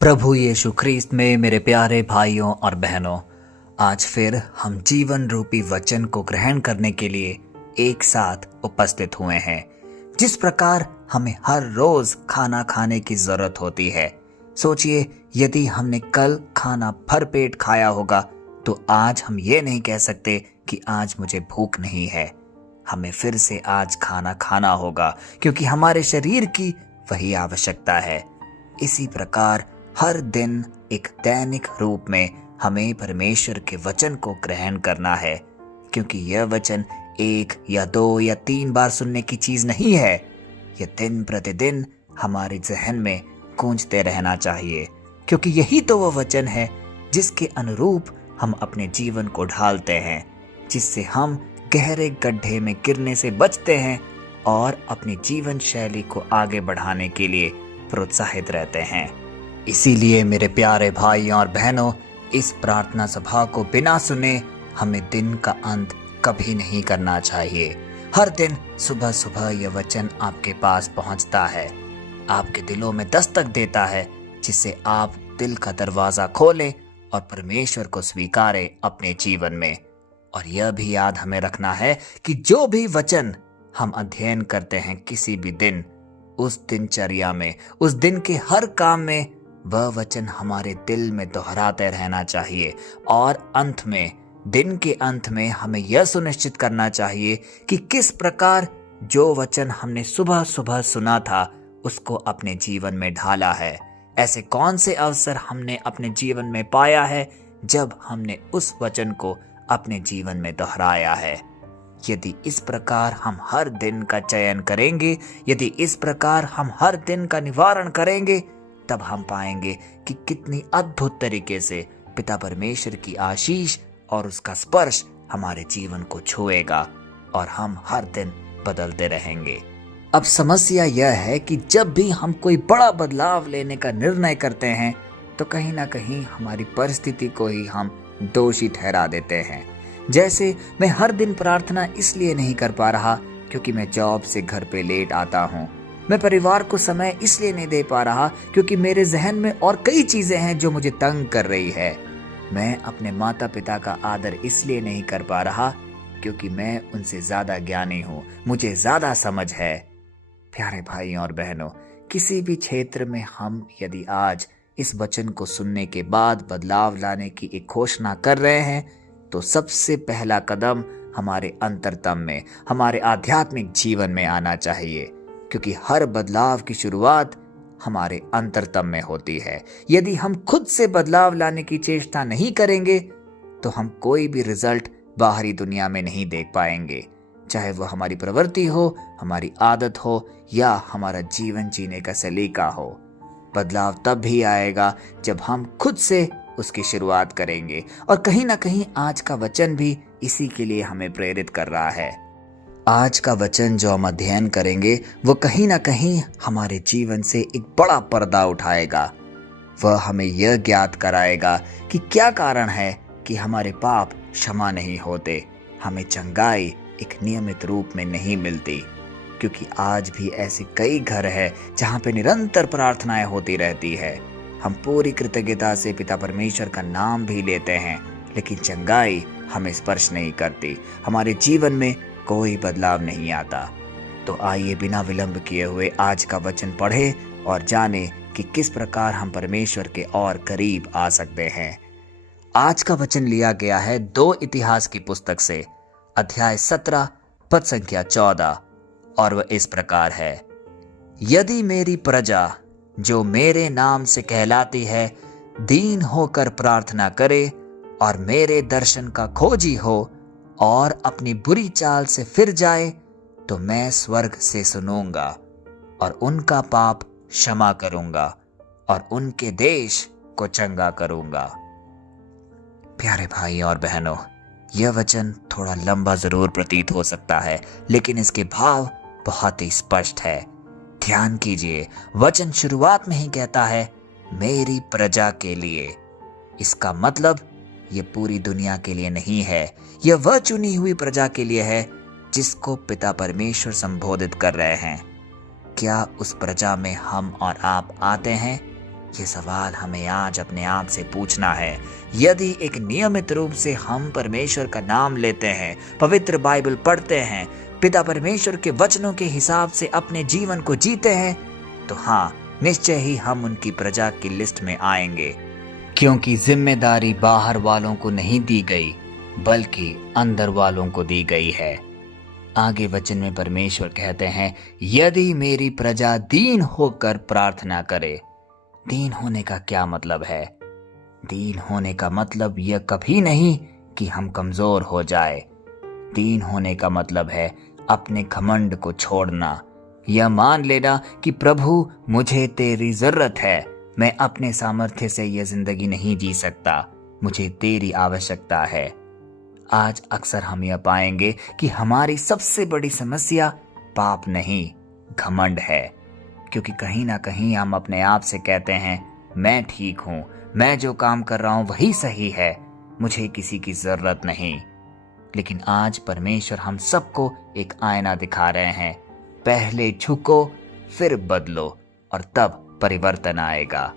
प्रभु यीशु ख्रीस्त में मेरे प्यारे भाइयों और बहनों, आज फिर हम जीवन रूपी वचन को ग्रहण करने के लिए एक साथ उपस्थित हुए हैं। जिस प्रकार हमें हर रोज खाना खाने की जरूरत होती है, सोचिए यदि हमने कल खाना भर पेट खाया होगा तो आज हम ये नहीं कह सकते कि आज मुझे भूख नहीं है। हमें फिर से आज खाना खाना होगा क्योंकि हमारे शरीर की वही आवश्यकता है। इसी प्रकार हर दिन एक दैनिक रूप में हमें परमेश्वर के वचन को ग्रहण करना है, क्योंकि यह वचन एक या दो या तीन बार सुनने की चीज नहीं है। यह दिन प्रतिदिन हमारे जहन में गूंजते रहना चाहिए, क्योंकि यही तो वह वचन है जिसके अनुरूप हम अपने जीवन को ढालते हैं, जिससे हम गहरे गड्ढे में गिरने से बचते हैं और अपनी जीवन शैली को आगे बढ़ाने के लिए प्रोत्साहित रहते हैं। इसीलिए मेरे प्यारे भाइयों और बहनों, इस प्रार्थना सभा को बिना सुने हमें दिन का अंत कभी नहीं करना चाहिए। हर दिन सुबह सुबह यह वचन आपके पास पहुंचता है, आपके दिलों में दस्तक देता है, जिससे आप दिल का दरवाजा खोलें और परमेश्वर को स्वीकारें अपने जीवन में। और यह भी याद हमें रखना है कि जो भी वचन हम अध्ययन करते हैं किसी भी दिन, उस दिनचर्या में, उस दिन के हर काम में वह वचन हमारे दिल में दोहराते रहना चाहिए। और अंत में, दिन के अंत में हमें यह सुनिश्चित करना चाहिए कि किस प्रकार जो वचन हमने सुबह सुबह सुना था उसको अपने जीवन में ढाला है। ऐसे कौन से अवसर हमने अपने जीवन में पाया है जब हमने उस वचन को अपने जीवन में दोहराया है। यदि इस प्रकार हम हर दिन का चयन करेंगे, यदि इस प्रकार हम हर दिन का निवारण करेंगे, तब हम पाएंगे कि कितनी अद्भुत तरीके से पिता परमेश्वर की आशीष और उसका स्पर्श हमारे जीवन को छुएगा और हम हर दिन बदलते रहेंगे। अब समस्या यह है कि जब भी हम कोई बड़ा बदलाव लेने का निर्णय करते हैं तो कहीं ना कहीं हमारी परिस्थिति को ही हम दोषी ठहरा देते हैं। जैसे मैं हर दिन प्रार्थना इसलिए नहीं कर पा रहा क्योंकि मैं जॉब से घर पे लेट आता हूँ। मैं परिवार को समय इसलिए नहीं दे पा रहा क्योंकि मेरे जहन में और कई चीजें हैं जो मुझे तंग कर रही है। मैं अपने माता पिता का आदर इसलिए नहीं कर पा रहा क्योंकि मैं उनसे ज्यादा ज्ञानी हूँ, मुझे ज्यादा समझ है। प्यारे भाइयों और बहनों, किसी भी क्षेत्र में हम यदि आज इस वचन को सुनने के बाद बदलाव लाने की एक घोषणा कर रहे हैं तो सबसे पहला कदम हमारे अंतरतम में, हमारे आध्यात्मिक जीवन में आना चाहिए, क्योंकि हर बदलाव की शुरुआत हमारे अंतरतम में होती है। यदि हम खुद से बदलाव लाने की चेष्टा नहीं करेंगे तो हम कोई भी रिजल्ट बाहरी दुनिया में नहीं देख पाएंगे, चाहे वो हमारी प्रवृत्ति हो, हमारी आदत हो या हमारा जीवन जीने का सलीका हो। बदलाव तब भी आएगा जब हम खुद से उसकी शुरुआत करेंगे। और कहीं ना कहीं आज का वचन भी इसी के लिए हमें प्रेरित कर रहा है। आज का वचन जो हम अध्ययन करेंगे वो कहीं ना कहीं हमारे जीवन से एक बड़ा पर्दा उठाएगा। वह हमें यह ज्ञात कराएगा कि क्या कारण है कि हमारे पाप क्षमा नहीं होते, हमें चंगाई एक नियमित रूप में नहीं मिलती। क्योंकि आज भी ऐसे कई घर हैं जहाँ पे निरंतर प्रार्थनाएं होती रहती है। हम पूरी कृतज्ञता से पिता परमेश्वर का नाम भी लेते हैं, लेकिन चंगाई हमें स्पर्श नहीं करती, हमारे जीवन में कोई बदलाव नहीं आता। तो आइए बिना विलंब किए हुए आज का वचन पढ़ें और जाने कि किस प्रकार हम परमेश्वर के और करीब आ सकते हैं। आज का वचन लिया गया है 2 इतिहास की पुस्तक से, अध्याय 17 पद संख्या 14, और वह इस प्रकार है। यदि मेरी प्रजा जो मेरे नाम से कहलाती है दीन होकर प्रार्थना करे और मेरे दर्शन का खोजी हो और अपनी बुरी चाल से फिर जाए, तो मैं स्वर्ग से सुनूंगा और उनका पाप क्षमा करूंगा और उनके देश को चंगा करूंगा। प्यारे भाई और बहनों, यह वचन थोड़ा लंबा जरूर प्रतीत हो सकता है, लेकिन इसके भाव बहुत ही स्पष्ट है। ध्यान कीजिए, वचन शुरुआत में ही कहता है मेरी प्रजा के लिए। इसका मतलब ये पूरी दुनिया के लिए नहीं है, यह वह चुनी हुई प्रजा के लिए है जिसको पिता परमेश्वर संबोधित कर रहे हैं। क्या उस प्रजा में हम और आप आते हैं? ये सवाल हमें आज अपने आप से पूछना है। यदि एक नियमित रूप से हम परमेश्वर का नाम लेते हैं, पवित्र बाइबल पढ़ते हैं, पिता परमेश्वर के वचनों के हिसाब से अपने जीवन को जीते हैं, तो हाँ, निश्चय ही हम उनकी प्रजा की लिस्ट में आएंगे। क्योंकि जिम्मेदारी बाहर वालों को नहीं दी गई, बल्कि अंदर वालों को दी गई है। आगे वचन में परमेश्वर कहते हैं, यदि मेरी प्रजा दीन होकर प्रार्थना करे। दीन होने का क्या मतलब है? दीन होने का मतलब यह कभी नहीं कि हम कमजोर हो जाए। दीन होने का मतलब है अपने घमंड को छोड़ना, यह मान लेना कि प्रभु मुझे तेरी जरूरत है, मैं अपने सामर्थ्य से यह जिंदगी नहीं जी सकता, मुझे तेरी आवश्यकता है। आज अक्सर हम यह पाएंगे कि हमारी सबसे बड़ी समस्या पाप नहीं, घमंड है। क्योंकि कहीं ना कहीं हम अपने आप से कहते हैं, मैं ठीक हूं, मैं जो काम कर रहा हूं वही सही है, मुझे किसी की जरूरत नहीं। लेकिन आज परमेश्वर हम सबको एक आईना दिखा रहे हैं, पहले झुको फिर बदलो और तब परिवर्तन आएगा।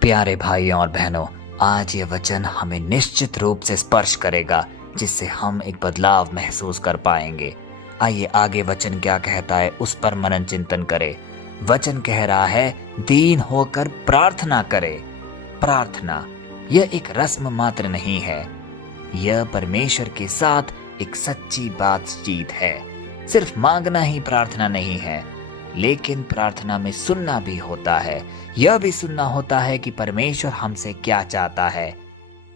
प्यारे भाइयों और बहनों, आज यह वचन हमें निश्चित रूप से स्पर्श करेगा, जिससे हम एक बदलाव महसूस कर पाएंगे। आइए आगे वचन क्या कहता है उस पर मनन चिंतन करें। वचन कह रहा है, दीन होकर प्रार्थना करे। प्रार्थना यह एक रस्म मात्र नहीं है, यह परमेश्वर के साथ एक सच्ची बातचीत है। सिर्फ मांगना ही प्रार्थना नहीं है, लेकिन प्रार्थना में सुनना भी होता है। यह भी सुनना होता है कि परमेश्वर हमसे क्या चाहता है।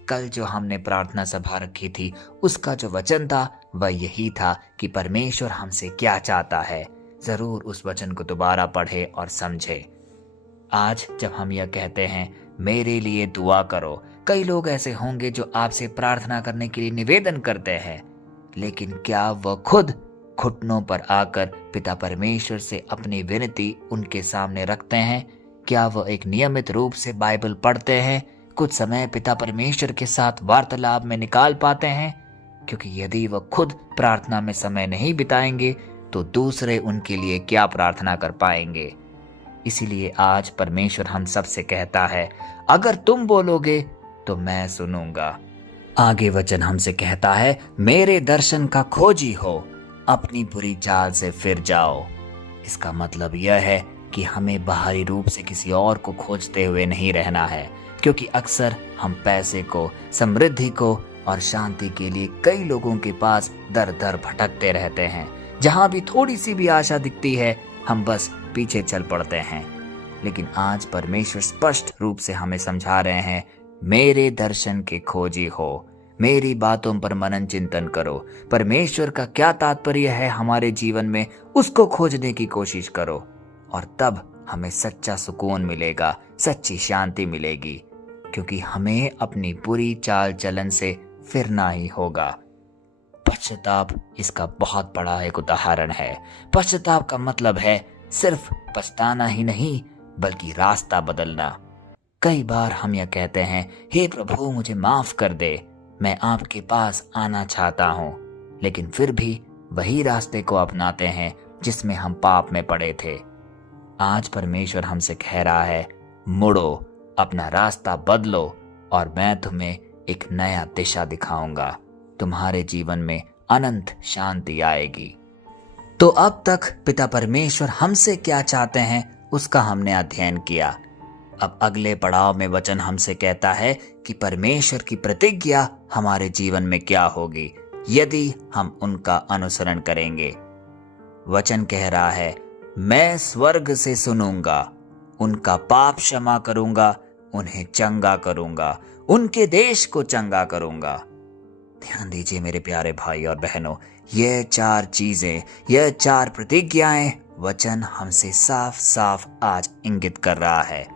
कल जो हमने प्रार्थना सभा रखी थी, उसका जो वचन था वह यही था कि परमेश्वर हमसे क्या चाहता है। जरूर उस वचन को दोबारा पढ़े और समझे। आज जब हम यह कहते हैं, मेरे लिए दुआ करो, कई लोग ऐसे होंगे जो आपसे प्रार्थना करने के लिए निवेदन करते हैं, लेकिन क्या वह खुद घुटनों पर आकर पिता परमेश्वर से अपनी विनती उनके सामने रखते हैं? क्या वह एक नियमित रूप से बाइबल पढ़ते हैं, कुछ समय पिता परमेश्वर के साथ वार्तालाप में निकाल पाते हैं? क्योंकि यदि वह खुद प्रार्थना में समय नहीं बिताएंगे तो दूसरे उनके लिए क्या प्रार्थना कर पाएंगे। इसीलिए आज परमेश्वर हम सब से कहता है, अगर तुम बोलोगे तो मैं सुनूंगा। आगे वचन हमसे कहता है, मेरे दर्शन का खोजी हो, अपनी बुरी चाल से फिर जाओ। इसका मतलब यह है कि हमें बाहरी रूप से किसी और को खोजते हुए नहीं रहना है, क्योंकि अक्सर हम पैसे को, समृद्धि को और शांति के लिए कई लोगों के पास दर दर भटकते रहते हैं। जहां भी थोड़ी सी भी आशा दिखती है, हम बस पीछे चल पड़ते हैं। लेकिन आज परमेश्वर स्पष्ट रूप से हमें समझा रहे हैं, मेरे दर्शन के खोजी हो, मेरी बातों पर मनन चिंतन करो। परमेश्वर का क्या तात्पर्य है हमारे जीवन में, उसको खोजने की कोशिश करो, और तब हमें सच्चा सुकून मिलेगा, सच्ची शांति मिलेगी। क्योंकि हमें अपनी बुरी चाल चलन से फिरना ही होगा। पश्चाताप इसका बहुत बड़ा एक उदाहरण है। पश्चाताप का मतलब है सिर्फ पछताना ही नहीं, बल्कि रास्ता बदलना। कई बार हम यह कहते हैं, हे प्रभु मुझे माफ कर दे, मैं आपके पास आना चाहता हूँ, लेकिन फिर भी वही रास्ते को अपनाते हैं जिसमें हम पाप में पड़े थे। आज परमेश्वर हमसे कह रहा है, मुड़ो, अपना रास्ता बदलो और मैं तुम्हें एक नया दिशा दिखाऊंगा। तुम्हारे जीवन में अनंत शांति आएगी। तो अब तक पिता परमेश्वर हमसे क्या चाहते हैं उसका हमने अध्ययन किया। अब अगले पड़ाव में वचन हमसे कहता है कि परमेश्वर की प्रतिज्ञा हमारे जीवन में क्या होगी यदि हम उनका अनुसरण करेंगे। वचन कह रहा है, मैं स्वर्ग से सुनूंगा, उनका पाप क्षमा करूंगा, उन्हें चंगा करूंगा, उनके देश को चंगा करूंगा। ध्यान दीजिए मेरे प्यारे भाई और बहनों, यह चार चीजें, यह चार प्रतिज्ञाएं वचन हमसे साफ साफ आज इंगित कर रहा है।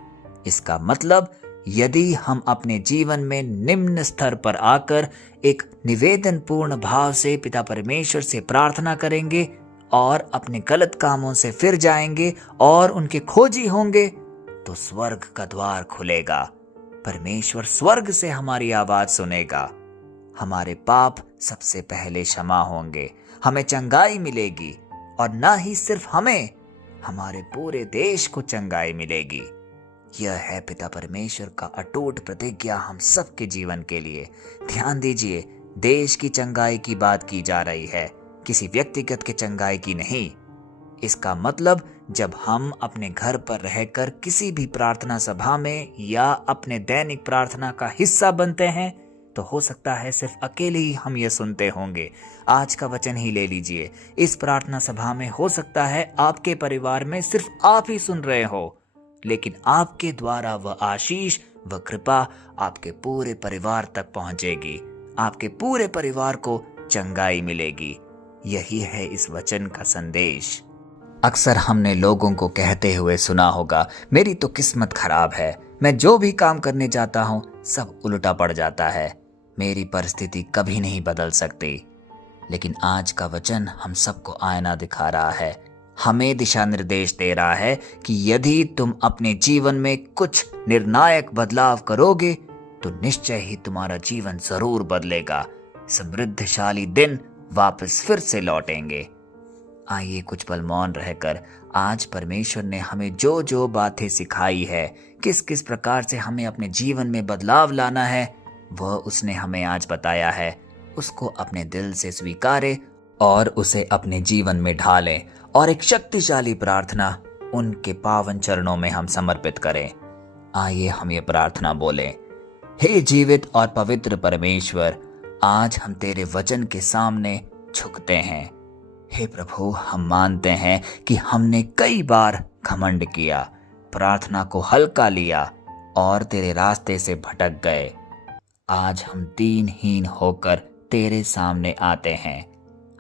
इसका मतलब यदि हम अपने जीवन में निम्न स्तर पर आकर एक निवेदन पूर्ण भाव से पिता परमेश्वर से प्रार्थना करेंगे और अपने गलत कामों से फिर जाएंगे और उनके खोजी होंगे, तो स्वर्ग का द्वार खुलेगा। परमेश्वर स्वर्ग से हमारी आवाज सुनेगा। हमारे पाप सबसे पहले क्षमा होंगे, हमें चंगाई मिलेगी, और ना ही सिर्फ हमें, हमारे पूरे देश को चंगाई मिलेगी। यह है पिता परमेश्वर का अटूट प्रतिज्ञा हम सबके जीवन के लिए। ध्यान दीजिए, देश की चंगाई की बात की जा रही है, किसी व्यक्तिगत के चंगाई की नहीं। इसका मतलब जब हम अपने घर पर रहकर किसी भी प्रार्थना सभा में या अपने दैनिक प्रार्थना का हिस्सा बनते हैं, तो हो सकता है सिर्फ अकेले ही हम ये सुनते होंगे। आज का वचन ही ले लीजिए, इस प्रार्थना सभा में हो सकता है आपके परिवार में सिर्फ आप ही सुन रहे हो, लेकिन आपके द्वारा वह आशीष, वह कृपा आपके पूरे परिवार तक पहुंचेगी। आपके पूरे परिवार को चंगाई मिलेगी। यही है इस वचन का संदेश। अक्सर हमने लोगों को कहते हुए सुना होगा, मेरी तो किस्मत खराब है, मैं जो भी काम करने जाता हूँ सब उल्टा पड़ जाता है, मेरी परिस्थिति कभी नहीं बदल सकती। लेकिन आज का वचन हम सबको आईना दिखा रहा है, हमें दिशा निर्देश दे रहा है कि यदि तुम अपने जीवन में कुछ निर्णायक बदलाव करोगे तो निश्चय ही तुम्हारा जीवन जरूर बदलेगा। समृद्धशाली दिन वापस फिर से लौटेंगे। आइए कुछ पल मौन रहकर आज परमेश्वर ने हमें जो जो बातें सिखाई है, किस किस प्रकार से हमें अपने जीवन में बदलाव लाना है, वह उसने हमें आज बताया है, उसको अपने दिल से स्वीकारें और उसे अपने जीवन में ढालें और एक शक्तिशाली प्रार्थना उनके पावन चरणों में हम समर्पित करें। आइए हम ये प्रार्थना बोलें। हे जीवित और पवित्र परमेश्वर, आज हम तेरे वचन के सामने झुकते हैं। हे प्रभु, हम मानते हैं कि हमने कई बार घमंड किया, प्रार्थना को हल्का लिया और तेरे रास्ते से भटक गए। आज हम दीनहीन होकर तेरे सामने आते हैं।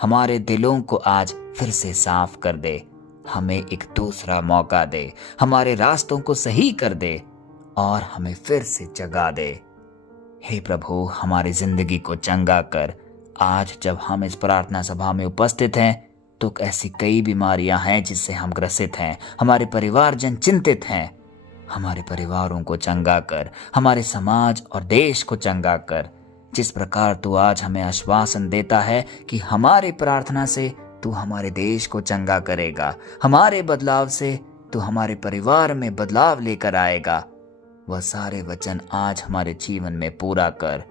हमारे दिलों को आज फिर से साफ कर दे, हमें एक दूसरा मौका दे, हमारे रास्तों को सही कर दे और हमें फिर से जगा दे। हे प्रभु, हमारी जिंदगी को चंगा कर। आज जब हम इस प्रार्थना सभा में उपस्थित हैं तो ऐसी कई बीमारियां हैं जिससे हम ग्रसित हैं, हमारे परिवारजन चिंतित हैं। हमारे परिवारों को चंगा कर, हमारे समाज और देश को चंगा कर। जिस प्रकार तू आज हमें आश्वासन देता है कि हमारे प्रार्थना से तू हमारे देश को चंगा करेगा, हमारे बदलाव से तू हमारे परिवार में बदलाव लेकर आएगा, वह सारे वचन आज हमारे जीवन में पूरा कर।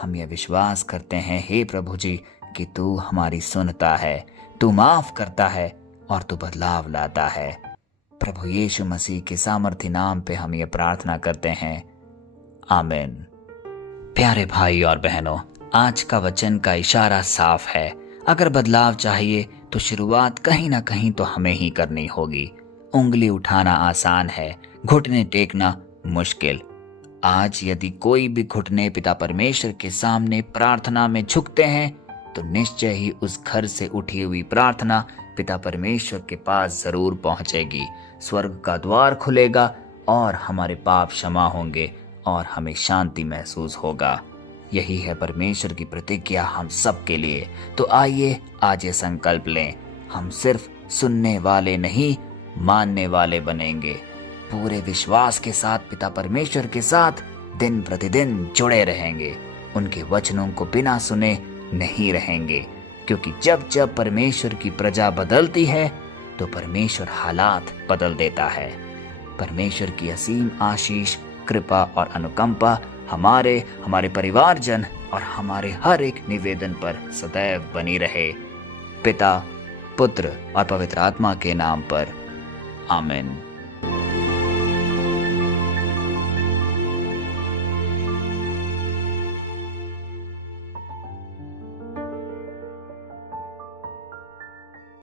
हम यह विश्वास करते हैं हे प्रभु जी कि तू हमारी सुनता है, तू माफ करता है और तू बदलाव लाता है। प्रभु यीशु मसीह के सामर्थी नाम पे हम ये प्रार्थना करते हैं, आमीन। प्यारे भाई और बहनों, आज का वचन का इशारा साफ है। अगर बदलाव चाहिए तो शुरुआत कहीं ना कहीं तो हमें ही करनी होगी। उंगली उठाना आसान है, घुटने टेकना मुश्किल। आज यदि कोई भी घुटने पिता परमेश्वर के सामने प्रार्थना में झुकते हैं तो निश्चय ही उस घर से उठी हुई प्रार्थना पिता परमेश्वर के पास जरूर पहुंचेगी। स्वर्ग का द्वार खुलेगा और हमारे पाप क्षमा होंगे और हमें शांति महसूस होगा। यही है परमेश्वर की प्रतिज्ञा हम सब के लिए। तो आइए आज ये संकल्प लें, हम सिर्फ सुनने वाले नहीं मानने वाले बनेंगे। पूरे विश्वास के साथ पिता परमेश्वर के साथ दिन प्रतिदिन जुड़े रहेंगे, उनके वचनों को बिना सुने नहीं रहेंगे, क्योंकि जब जब परमेश्वर की प्रजा बदलती है तो परमेश्वर हालात बदल देता है। परमेश्वर की असीम आशीष, कृपा और अनुकंपा हमारे परिवारजन और हमारे हर एक निवेदन पर सदैव बनी रहे। पिता, पुत्र और पवित्र आत्मा के नाम पर, आमीन।